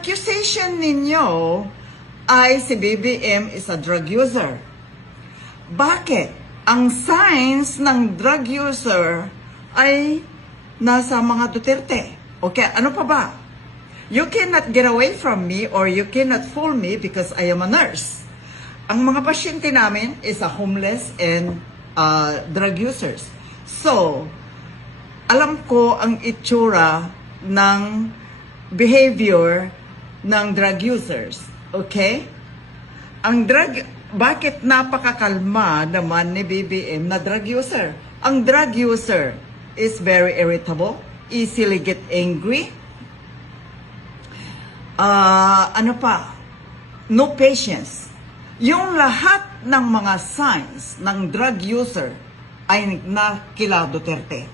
accusation ninyo ay si BBM is a drug user. Bakit? Ang signs ng drug user ay nasa mga Duterte. Okay, ano pa ba? You cannot get away from me or you cannot fool me because I am a nurse. Ang mga pasyente namin is a homeless and drug users. So, alam ko ang itsura ng behavior ng drug users. Okay? Bakit napakakalma naman ni BBM na drug user? Ang drug user is very irritable, easily get angry. Ano pa? No patience. Yung lahat ng mga signs ng drug user ay nakila Duterte.